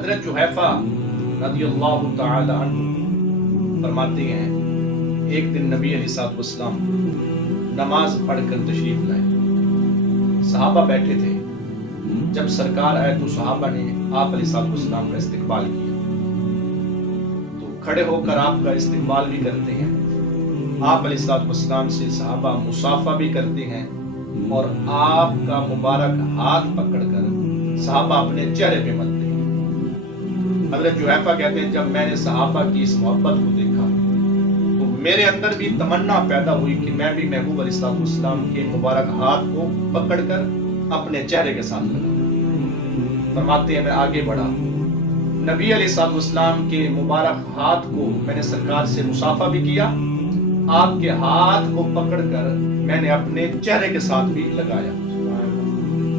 حضرت جحیفہ رضی اللہ تعالی عنہ فرماتے ہیں ایک دن نبی علیہ الصلوۃ والسلام نماز پڑھ کر تشریف لائے، صحابہ بیٹھے تھے۔ جب سرکار آئے تو صحابہ نے آپ علیہ الصلوۃ والسلام کا استقبال کیا، تو کھڑے ہو کر آپ کا استقبال بھی کرتے ہیں۔ آپ علیہ الصلوۃ والسلام سے صحابہ مصافحہ بھی کرتے ہیں اور آپ کا مبارک ہاتھ پکڑ کر صحابہ اپنے چہرے پہ ملتے ہیں۔ حضرت جحیفہ کہتے ہیں جب میں نے صحابہ کی اس محبت کو دیکھا تو میرے اندر بھی تمنا پیدا ہوئی کہ میں بھی محبوب علیہ الصلوۃ والسلام کے مبارک ہاتھ کو پکڑ کر اپنے چہرے کے ساتھ لگا۔ فرماتے ہیں میں آگے بڑھا، نبی علیہ الصلوۃ والسلام کے مبارک ہاتھ کو میں نے سرکار سے مصافحہ بھی کیا، آپ کے ہاتھ کو پکڑ کر میں نے اپنے چہرے کے ساتھ بھی لگایا۔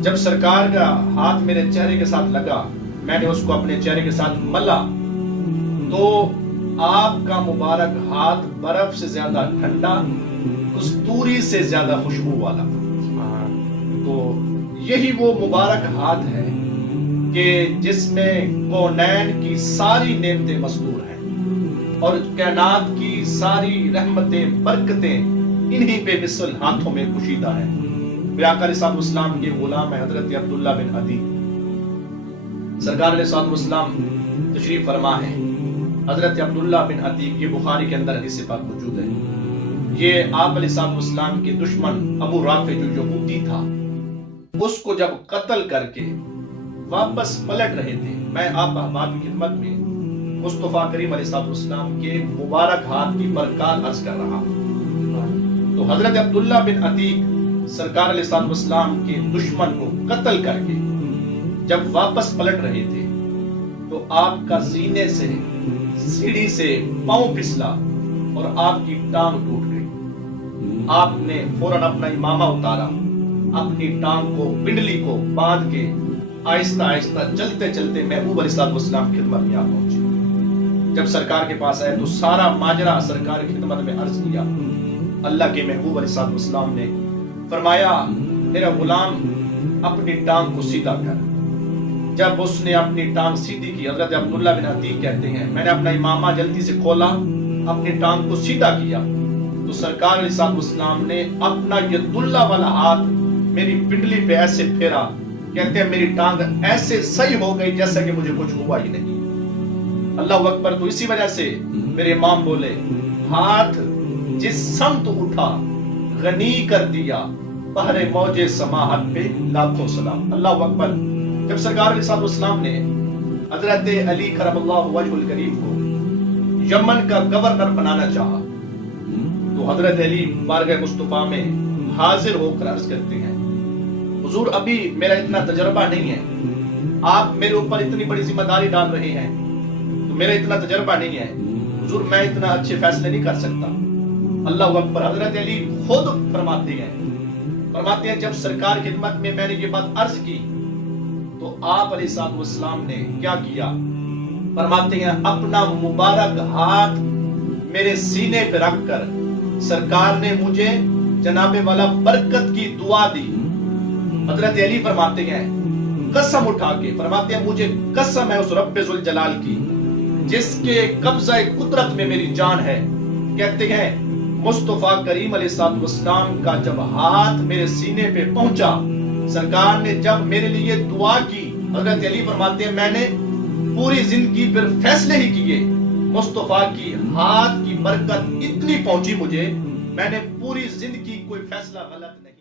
جب سرکار کا ہاتھ میرے چہرے کے ساتھ لگا، میں نے اس کو اپنے چہرے کے ساتھ ملا تو آپ کا مبارک ہاتھ برف سے زیادہ ٹھنڈا، کستوری سے زیادہ خوشبو والا تھا۔ تو یہی وہ مبارک ہاتھ ہے کہ جس میں کونین کی ساری نعمتیں مستور ہیں اور کائنات کی ساری رحمتیں برکتیں انہی بے مثل ہاتھوں میں پوشیدہ ہیں۔ میرے آقا علیہ الصلوۃ والسلام کے غلام ہیں حضرت عبداللہ بن عدی۔ سرکار علیہ الصلوۃ والسلام تشریف فرما ہے، حضرت عبداللہ بن عدی، یہ بخاری کے اندر حدیث پاک موجود ہے۔ یہ آپ علیہ الصلوۃ والسلام کے دشمن ابو رافع جو یہودی تھا، اس کو جب قتل کر کے واپس پلٹ رہے تھے، میں آپ احباب کی خدمت میں مصطفیٰ کریم علیہ الصلوۃ والسلام کے مبارک ہاتھ کی برکات عرض کر رہا ہوں۔ تو حضرت عبداللہ بن عتیق سرکار علیہ الصلوۃ والسلام کے دشمن کو قتل کر کے جب واپس پلٹ رہے تھے تو آپ کا سینے سے سیڑھی سے پاؤں پھسلا اور آپ کی ٹانگ ٹوٹ گئی۔ آپ نے فوراً اپنا امامہ اتارا، اپنی ٹانگ کو پنڈلی کو باندھ کے آہستہ آہستہ چلتے چلتے محبوب علیہ الصلوۃ والسلام کی خدمت میں آپ پہنچے۔ جب سرکار کے پاس آئے تو سارا ماجرا سرکار کی خدمت میں عرض کیا۔ اللہ کے محبوب علیہ الصلوۃ والسلام نے فرمایا میرا غلام اپنی ٹانگ کو سیدھا کر۔ جب اس نے اپنی ٹانگ سیدھی کی، حضرت عبداللہ بن عتیق کہتے ہیں میں نے اپنا امامہ جلدی سے کھولا، اپنی ٹانگ کو سیدھا کیا تو سرکار علیہ الصلوۃ والسلام نے اپنا ید اللہ والا ہاتھ میری پنڈلی پہ ایسے پھیرا، کہتے ہیں میری ٹانگ ایسے صحیح ہو گئی جیسا کہ مجھے کچھ ہوا ہی نہیں۔ اللہ اکبر۔ تو اسی وجہ سے میرے امام بولے ہاتھ جس سمت اٹھا غنی کر دیا، بحر موج سماحت پہ لاکھوں سلام۔ اللہ اکبر۔ جب سرکار علیہ الصلوۃ والسلام نے حضرت علی کرم اللہ وجہ الکریم کو یمن کا گورنر بنانا چاہا تو حضرت علی بارگاہ مصطفیٰ میں حاضر ہو کر عرض کرتے ہیں حضور ابھی میرا اتنا تجربہ نہیں ہے، آپ میرے اوپر اتنی بڑی ذمہ داری ڈال رہے ہیں تو میرا اتنا تجربہ نہیں ہے حضور، میں اتنا اچھے فیصلے نہیں کر سکتا۔ اللہ اکبر۔ حضرت علی خود فرماتے ہیں جب سرکار کی خدمت میں نے یہ بات عرض کی تو آپ علیہ الصلوۃ والسلام نے کیا کیا؟ فرماتے ہیں اپنا مبارک ہاتھ میرے سینے پہ رکھ کر سرکار نے مجھے جناب والا برکت کی دعا دی۔ حضرت علی فرماتے ہیں قسم اٹھا کے فرماتے ہیں مجھے قسم ہے اس رب ذوالجلال کی جس کے قبضہ قدرت میں میری جان ہے، کہتے ہیں مصطفیٰ کریم علیہ الصلوۃ والسلام کا جب ہاتھ میرے سینے پہ پہنچا، سرکار نے جب میرے لیے دعا کی، حضرت علی فرماتے ہیں میں نے پوری زندگی پھر فیصلے ہی کیے، مصطفیٰ کی ہاتھ کی برکت اتنی پہنچی مجھے، میں نے پوری زندگی کوئی فیصلہ غلط نہیں